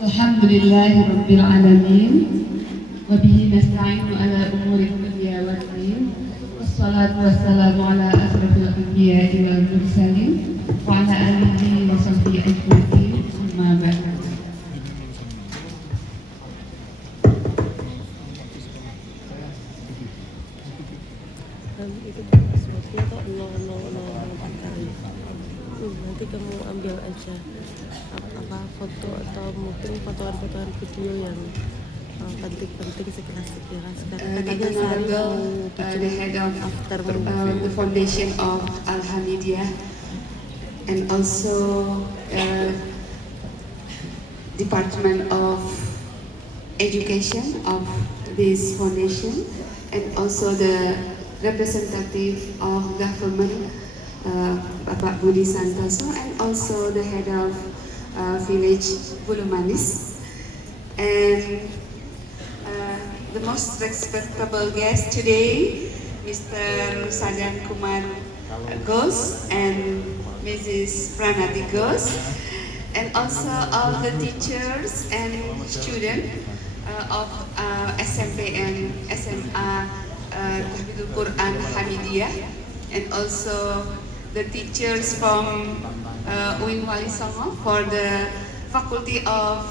Alhamdulillahi Rabbil Alamin Wabihi nasta'inu ala umuri dunya wa din Wassalatu wassalamu ala asrafil anbiya'i wal mursalin Wa ala alihi wa sahbihi ajma'in Amma ba'd. Itu passwordnya kok 0004 kali. Nanti kamu ambil aja apa foto atau mungkin fotoan-fotoan video yang penting-penting sekilas karena The Honorable the head of the foundation of Al-Hamidiyah and also Department of Education of this foundation and also the representative of government Bapak Budi Santoso and also the head of village Bulumanis and the most respectable guest today, Mr. Sadan Kumar Ghosh and Mrs. Pranati Ghosh, and also all the teachers and students of SMP and SMA Tahfidzul Quran Hamidiyah, and also the teachers from UIN Wali Songo for the Faculty of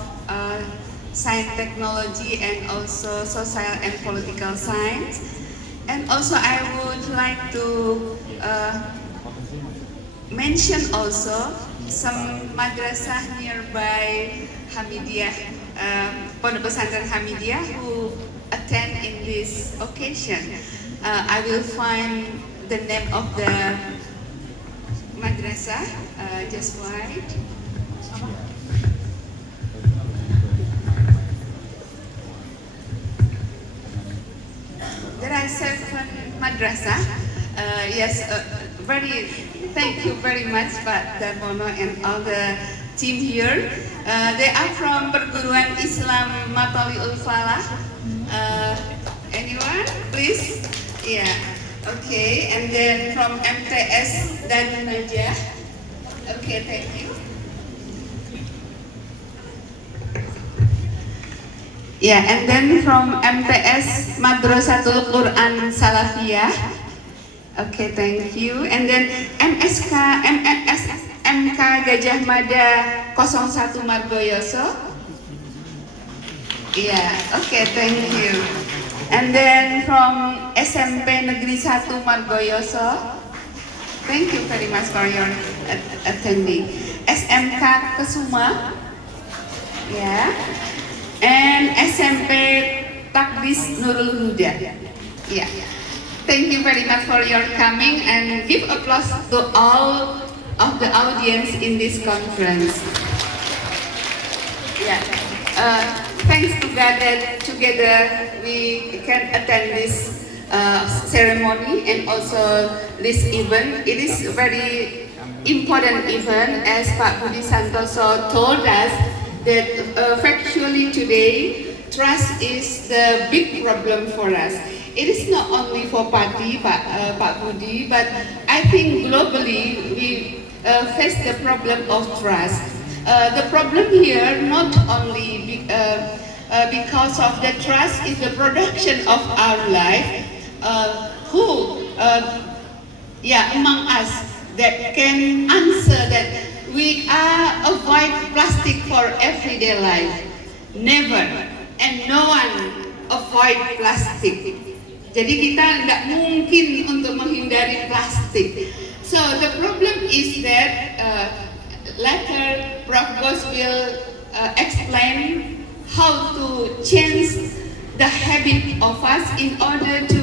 Science, Technology, and also Social and Political Science. And also I would like to mention also some madrasah nearby Hamidiyah, Pondok Pesantren Hamidiyah who attend in this occasion. I will find the name of the madrasah, just wait. There are 7 madrasah. Yes, thank you very much Pak Darmono and all the team here. They are from Perguruan Islam Matoli'ul Falah. Anyone, please? Yeah, okay. And then from MTS Darul Najah. Okay, thank you. Yeah, and then from MTS Madrasatul Quran Salafiyah. Okay, thank you. And then MK Gajah Mada 01 Margoyoso. Yeah, okay, thank you. And then from SMP Negeri 1 Margoyoso. Thank you very much for your attending. SMK Kesuma. Yeah. And SMP Takdis Nurul Huda. Yeah. Thank you very much for your coming and give applause to all of the audience in this conference. Yeah. Thanks together we can attend this ceremony and also this event. It is a very important event as Pak Budi Santoso told us that factually today, trust is the big problem for us. It is not only for Pati, Pak Budi, but I think globally we face the problem of trust. The problem here not only because of the trust is the production of our life, among us that can answer that we avoid plastic for everyday life. Never and no one avoid plastic. Jadi kita tidak mungkin untuk menghindari plastik. So the problem is that later Prof. Ghosh will explain how to change the habit of us in order to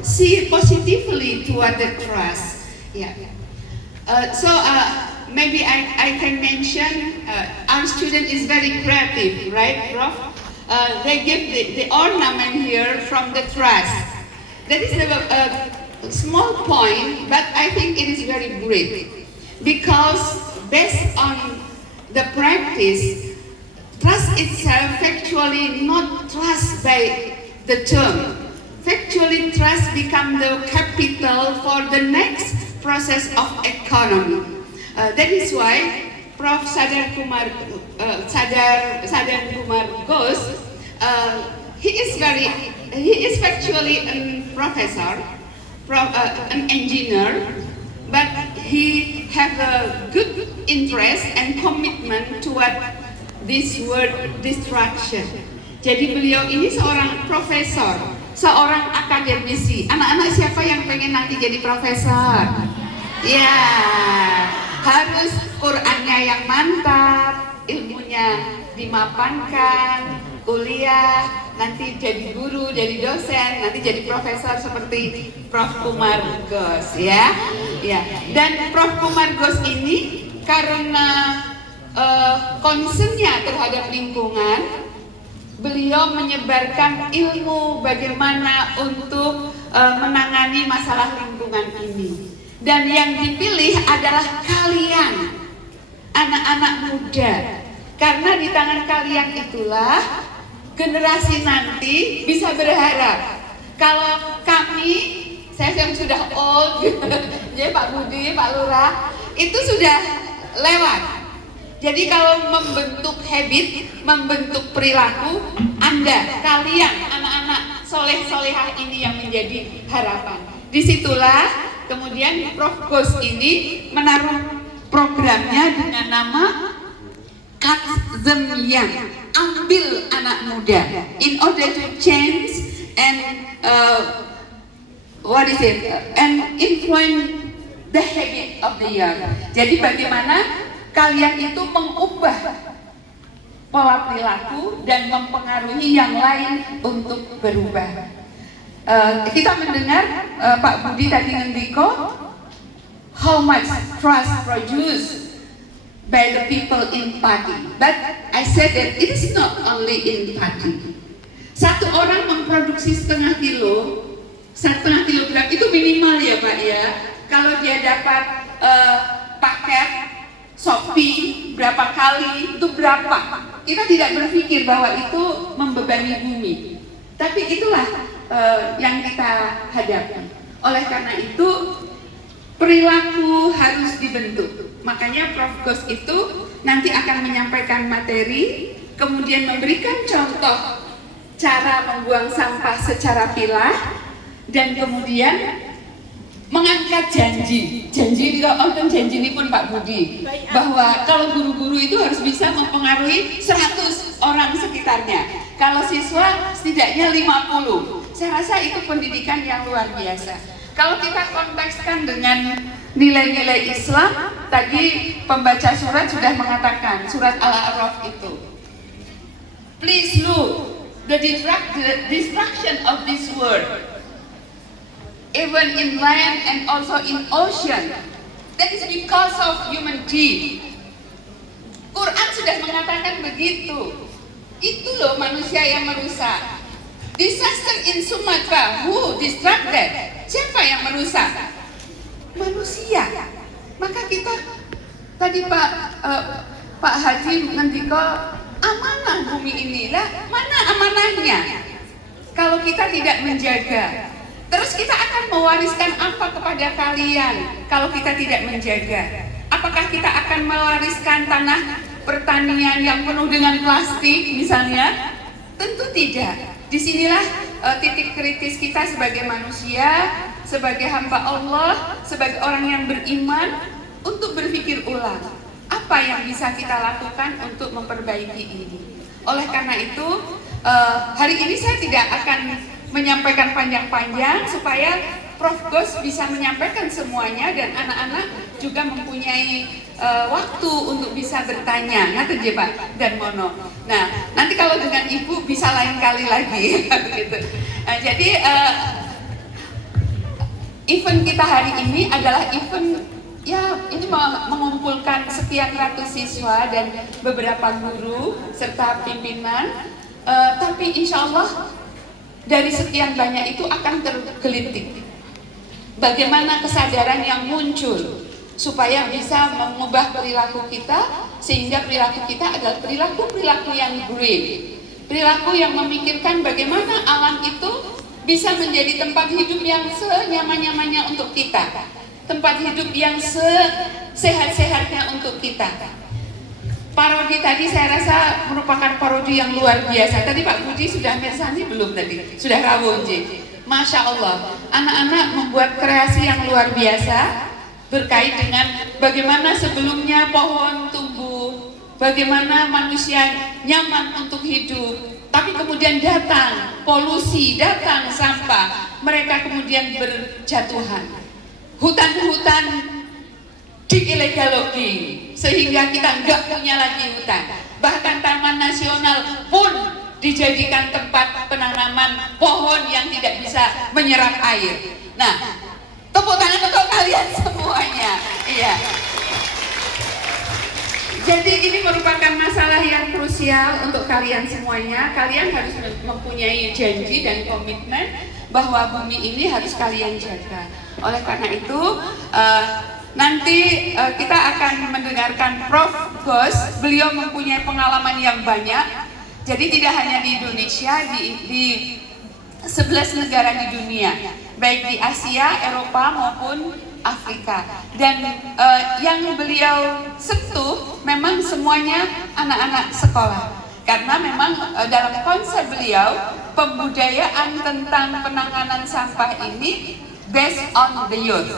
see positively toward the trust. Yeah. Maybe I can mention our student is very creative, right, Prof? They give the ornament here from the trust. That is a small point, but I think it is very great because based on the practice, trust itself factually not trust by the term. Factually, trust become the capital for the next process of economy. That is why Prof. Sadar Kumar Ghosh, he is actually a professor, an engineer, but he have a good interest and commitment toward this word distraction. Jadi beliau ini seorang profesor, seorang akademisi. Anak-anak siapa yang pengen nanti jadi profesor? Ya, harus Qur'annya yang mantap, ilmunya dimapankan, kuliah, nanti jadi guru, jadi dosen, nanti jadi profesor seperti Prof. Kumar Ghosh, ya. Dan Prof. Kumar Ghosh ini karena concernnya terhadap lingkungan, beliau menyebarkan ilmu bagaimana untuk menangani masalah lingkungan ini. Dan yang dipilih adalah kalian, anak-anak muda. Karena di tangan kalian itulah generasi nanti bisa berharap. Kalau kami, saya yang sudah old, jadi Pak Budi, Pak Lurah, itu sudah lewat. Jadi kalau membentuk habit, membentuk perilaku, kalian, anak-anak soleh-solehah ini yang menjadi harapan. Disitulah kemudian Prof. Ghosh ini menaruh programnya dengan nama Catch Them Young, ambil anak muda, in order to change and and influence the habit of the young. Jadi bagaimana kalian itu mengubah pola perilaku dan mempengaruhi yang lain untuk berubah. Kita mendengar Pak Budi tadi ngendiko, how much trust produced by the people in party. But I said that it is not only in party. Satu orang memproduksi setengah kilogram itu minimal ya Pak ya. Kalau dia dapat paket Shopee berapa kali, itu berapa? Kita tidak berpikir bahwa itu membebani bumi. Tapi itulah yang kita hadapi. Oleh karena itu, perilaku harus dibentuk. Makanya Prof. Ghosh itu nanti akan menyampaikan materi, kemudian memberikan contoh cara membuang sampah secara pilah, dan kemudian mengangkat janji ini pun Pak Budi, bahwa kalau guru-guru itu harus bisa mempengaruhi 100 orang sekitarnya, kalau siswa setidaknya 50. Saya rasa itu pendidikan yang luar biasa. Kalau kita kontekskan dengan nilai-nilai Islam, tadi pembaca surat sudah mengatakan, surat Al-A'raf itu, please look the destruction of this world, even in land and also in ocean, that is because of human deed. Quran sudah mengatakan begitu. Itu loh manusia yang merusak. Disaster in Sumatra, who distracted? Siapa yang merusak? Manusia. Maka kita tadi Pak Haji ngendiko, amanah bumi inilah, mana amanahnya? Kalau kita tidak menjaga, terus kita akan mewariskan apa kepada kalian kalau kita tidak menjaga? Apakah kita akan mewariskan tanah pertanian yang penuh dengan plastik misalnya? Tentu tidak. Disinilah titik kritis kita sebagai manusia, sebagai hamba Allah, sebagai orang yang beriman, untuk berpikir ulang. Apa yang bisa kita lakukan untuk memperbaiki ini? Oleh karena itu, hari ini saya tidak akan menyampaikan panjang-panjang supaya Prof. Ghosh bisa menyampaikan semuanya dan anak-anak juga mempunyai waktu untuk bisa bertanya. Nanti ya Pak dan Mono. Nah, nanti kalau dengan Ibu bisa lain kali lagi. Gitu. Jadi event kita hari ini adalah event ya ini mengumpulkan sekian ratus siswa dan beberapa guru serta pimpinan. Tapi insya Allah dari sekian banyak itu akan tergelitik. Bagaimana kesadaran yang muncul supaya bisa mengubah perilaku kita, sehingga perilaku kita adalah perilaku yang green, perilaku yang memikirkan bagaimana alam itu bisa menjadi tempat hidup yang senyaman-nyamannya untuk kita, tempat hidup yang sehat-sehatnya untuk kita. Parodi tadi saya rasa merupakan parodi yang luar biasa. Tadi Pak Budi sudah mersani belum tadi? Sudah rawuh J. Masya Allah, anak-anak membuat kreasi yang luar biasa berkait dengan bagaimana sebelumnya pohon tumbuh, bagaimana manusia nyaman untuk hidup, tapi kemudian datang polusi, datang sampah, mereka kemudian berjatuhan. Hutan-hutan diilegalogi sehingga kita nggak punya lagi hutan. Bahkan Taman Nasional pun dijadikan tempat penanaman pohon yang tidak bisa menyerap air. Nah, tepuk tangan untuk kalian semuanya. Iya. Jadi ini merupakan masalah yang krusial untuk kalian semuanya. Kalian harus mempunyai janji dan komitmen bahwa bumi ini harus kalian jaga. Oleh karena itu, nanti kita akan mendengarkan Prof. Gos. Beliau mempunyai pengalaman yang banyak. Jadi tidak hanya di Indonesia, di 11 negara di dunia, baik di Asia, Eropa maupun Afrika. Dan yang beliau sentuh memang semuanya anak-anak sekolah. Karena memang dalam konsep beliau, pembudayaan tentang penanganan sampah ini based on the youth.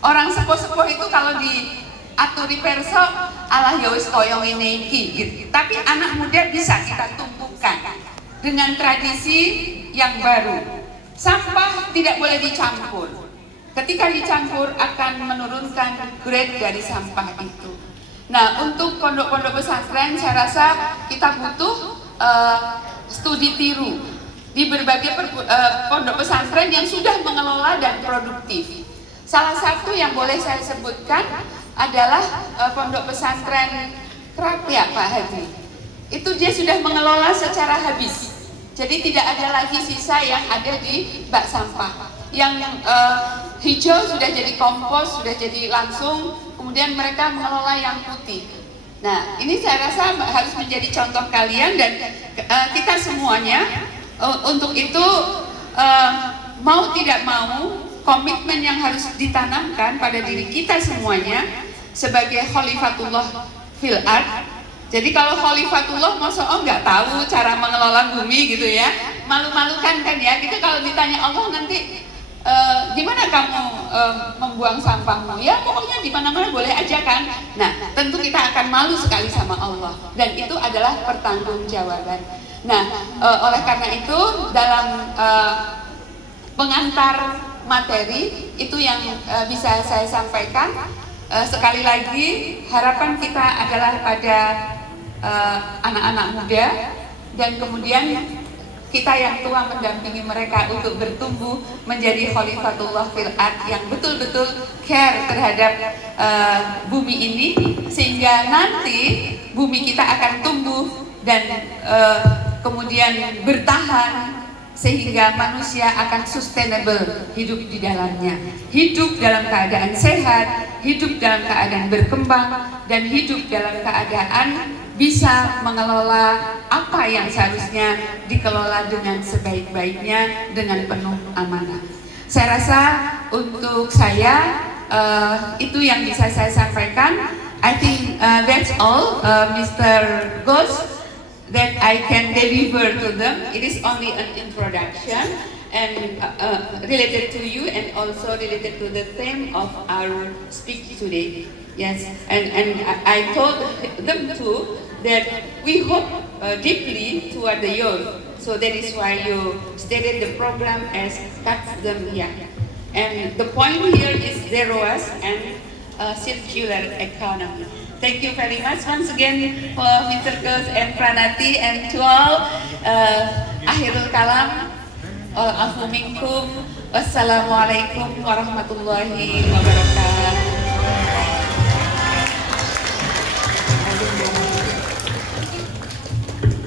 Orang sepuh-sepuh itu kalau diaturi perso alah ya wis koyo ngene iki gitu. Tapi anak muda bisa kita tumbuhkan dengan tradisi yang baru. Sampah tidak boleh dicampur. Ketika dicampur akan menurunkan grade dari sampah itu. Nah, untuk pondok-pondok pesantren saya rasa kita butuh studi tiru di berbagai pondok pesantren yang sudah mengelola dan produktif. Salah satu yang boleh saya sebutkan adalah pondok pesantren Krapia Pak Hadi. Itu dia sudah mengelola secara habis. Jadi tidak ada lagi sisa yang ada di bak sampah. Yang hijau sudah jadi kompos, sudah jadi langsung, kemudian mereka mengelola yang putih. Nah, ini saya rasa harus menjadi contoh kalian dan kita semuanya untuk itu mau tidak mau komitmen yang harus ditanamkan pada diri kita semuanya sebagai khalifatullah fil ard. Jadi kalau khalifatullah masa nggak tahu cara mengelola bumi gitu ya, malu-malukan kan ya. Kita kalau ditanya Allah nanti gimana kamu membuang sampahmu? Ya pokoknya di mana-mana boleh aja kan. Nah, tentu kita akan malu sekali sama Allah dan itu adalah pertanggungjawaban. Nah, oleh karena itu dalam pengantar materi itu yang bisa saya sampaikan. Sekali lagi harapan kita adalah pada anak-anak muda dan kemudian kita yang tua mendampingi mereka untuk bertumbuh menjadi khalifatullah fil ard yang betul-betul care terhadap bumi ini sehingga nanti bumi kita akan tumbuh dan kemudian bertahan sehingga manusia akan sustainable hidup di dalamnya, hidup dalam keadaan sehat, hidup dalam keadaan berkembang, dan hidup dalam keadaan bisa mengelola apa yang seharusnya dikelola dengan sebaik-baiknya dengan penuh amanah. Saya rasa untuk saya itu yang bisa saya sampaikan. I think that's all, Mr. Ghost, that I can deliver to them. It is only an introduction and related to you and also related to the theme of our speech today. Yes, and I told them too that we hope deeply toward the youth. So that is why you stated the program as touch them here. And the point here is zero waste and circular economy. Thank you very much once again for Mr. Ghost and Pranati and to all. Akhirul kalam. Afu minkum. Wassalamualaikum warahmatullahi wabarakatuh.